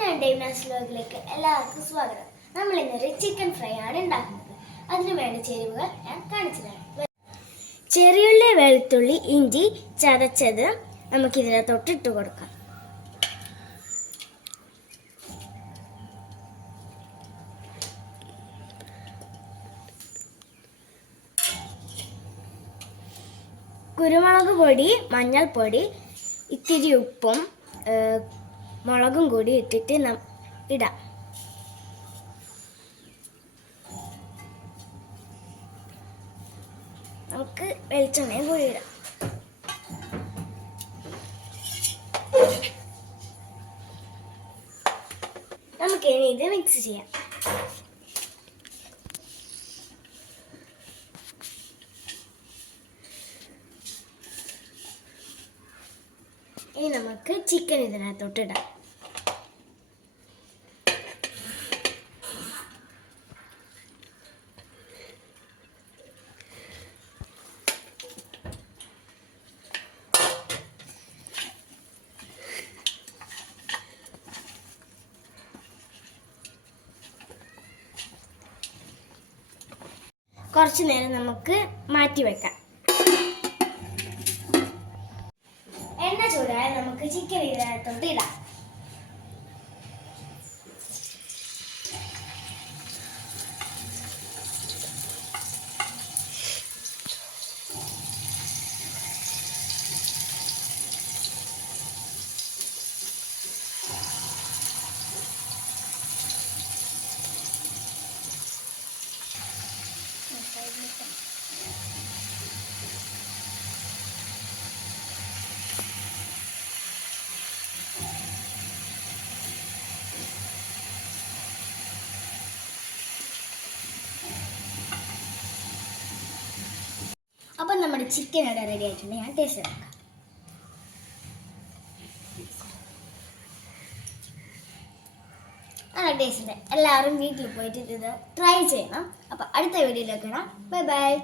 ഞാൻ ഡേവിനാസ് വ്ലോഗിലേക്ക് എല്ലാവർക്കും സ്വാഗതം. നമ്മൾ ഇന്നൊരു ചിക്കൻ ഫ്രൈ ആണ് ഉണ്ടാക്കുന്നത്. അതിനു വേണ്ട ചേരുവകൾ ഞാൻ കാണിച്ചു തരാം. ചെറിയുള്ളി, വെളുത്തുള്ളി, ഇഞ്ചി ചതച്ചത് നമുക്കിതിനകത്തോട്ട് ഇട്ട് കൊടുക്കാം. കുരുമുളക് പൊടി, മഞ്ഞൾപ്പൊടി, ഇത്തിരി ഉപ്പും മുളകും കൂടി ഇട്ടിട്ട് ഇടാം. നമുക്ക് വെളിച്ചെണ്ണയും കൂടി ഇടാം. നമുക്ക് ഇനി ഇത് മിക്സ് ചെയ്യാം. ഇനി നമുക്ക് ചിക്കൻ ഇതിനകത്തോട്ട് ഇടാം. കുറച്ചു നേരം നമുക്ക് മാറ്റി വെക്കാം. എണ്ണ ചൂടായാൽ നമുക്ക് ചിക്കൻ ഇതിനകത്തോട്ട് ഇടാം. അപ്പം നമ്മുടെ ചിക്കൻ ഇവിടെ റെഡി ആയിട്ടുണ്ട്. ഞാൻ ടേസ്റ്റ് നോക്കാം. നല്ല ടേസ്റ്റ് ഉണ്ട്. എല്ലാവരും വീട്ടിൽ പോയിട്ട് ഇത് ട്രൈ ചെയ്യണം. അപ്പം അടുത്ത വീഡിയോയിലേക്ക് കാണാം. Bye bye.